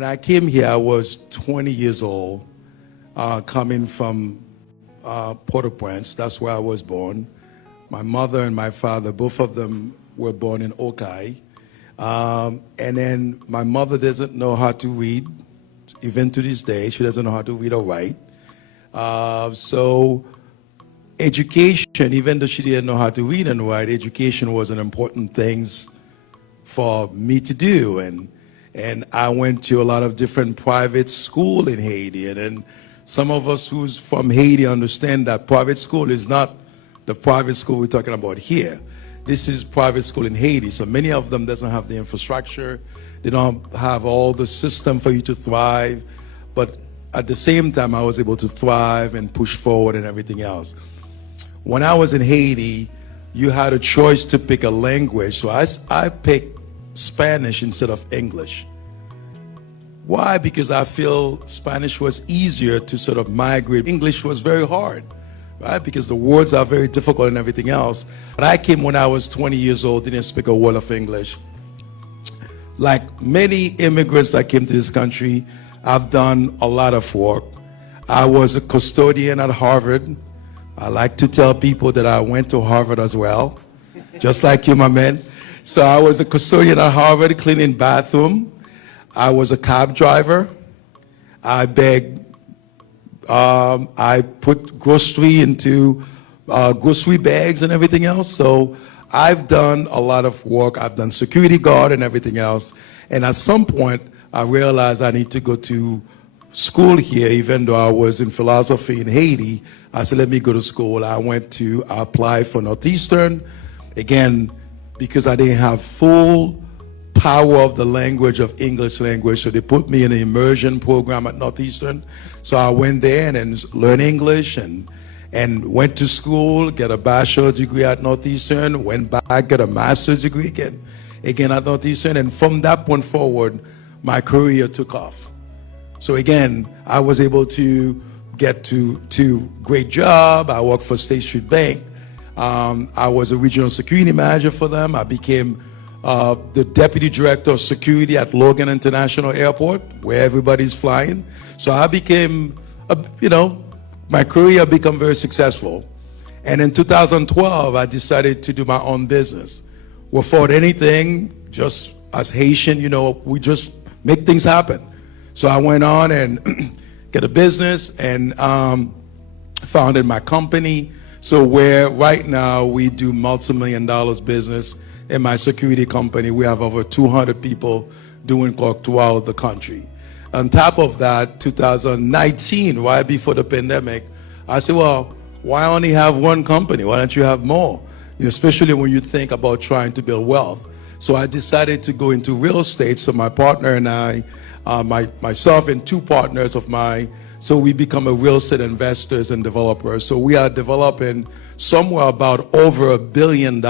when I came here, I was 20 years old, coming from Port-au-Prince. That's where I was born. My mother and my father, both of them were born in Okai. And then my mother doesn't know how to read, even to this day. She doesn't know how to read or write. So education, even though she didn't know how to read and write, education was an important thing for me to do. And I went to a lot of different private school in Haiti. And then some of us who's from Haiti understand that private school is not the private school we're talking about here. This is private school in Haiti. So many of them doesn't have the infrastructure. They don't have all the system for you to thrive. But at the same time, I was able to thrive and push forward and everything else. When I was in Haiti, you had a choice to pick a language. So I picked Spanish instead of English. Why? Because I feel Spanish was easier to sort of migrate. English was very hard, right? Because the words are very difficult and everything else. But I came when I was 20 years old, didn't speak a word of English. Like many immigrants that came to this country, I've done a lot of work. I was a custodian at Harvard. I like to tell people that I went to Harvard as well, just like you, my man. So I was a custodian at Harvard, cleaning bathroom. I was a cab driver. I begged. I put grocery into grocery bags and everything else. So I've done a lot of work. I've done security guard and everything else. And at some point, I realized I need to go to school here, even though I was in philosophy in Haiti. I said, let me go to school. I applied for Northeastern. Again, because I didn't have full power of the language of English language. So they put me in an immersion program at Northeastern. So I went there and then learned English and went to school, get a bachelor degree at Northeastern, went back, get a master's degree again at Northeastern. And from that point forward, my career took off. So again, I was able to get to great job. I worked for State Street Bank. I was a regional security manager for them. I became the deputy director of security at Logan International Airport, where everybody's flying. So I became, my career became very successful. And in 2012, I decided to do my own business. Without anything, just as Haitian, we just make things happen. So I went on and get a business and founded my company. So where right now we do multi-million-dollar business in my security company. We have over 200 people doing work throughout the country. On top of that, 2019, right before the pandemic, I said, well, why only have one company? Why don't you have more? Especially when you think about trying to build wealth. So I decided to go into real estate. So my partner and I, myself and two partners of mine, so we become a real estate investors and developers. So we are developing somewhere about over $1 billion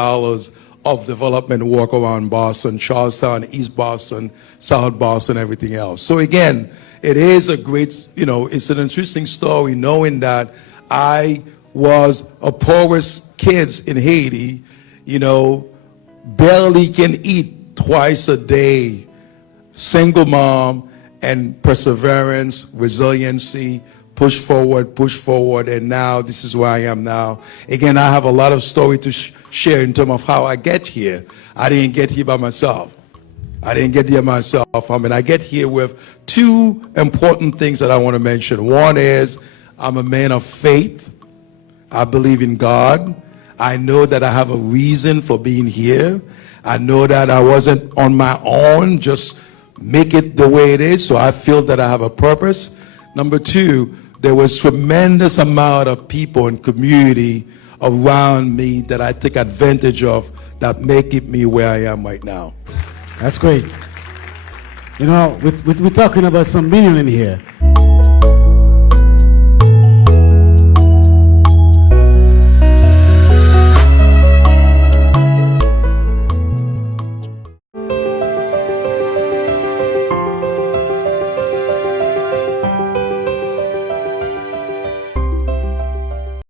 of development work around Boston, Charlestown, East Boston, South Boston, everything else. So again, it is a great, it's an interesting story knowing that I was a poorest kids in Haiti, barely can eat twice a day, single mom, and perseverance, resiliency, push forward, and now this is where I am now. Again, I have a lot of story to share in terms of how I get here. I didn't get here by myself. I get here with two important things that I want to mention. One is I'm a man of faith. I believe in God. I know that I have a reason for being here. I know that I wasn't on my own, just make it the way it is. So I feel that I have a purpose. Number two, there was tremendous amount of people and community around me that I take advantage of that make it me where I am right now. That's great. We're talking about some million in here.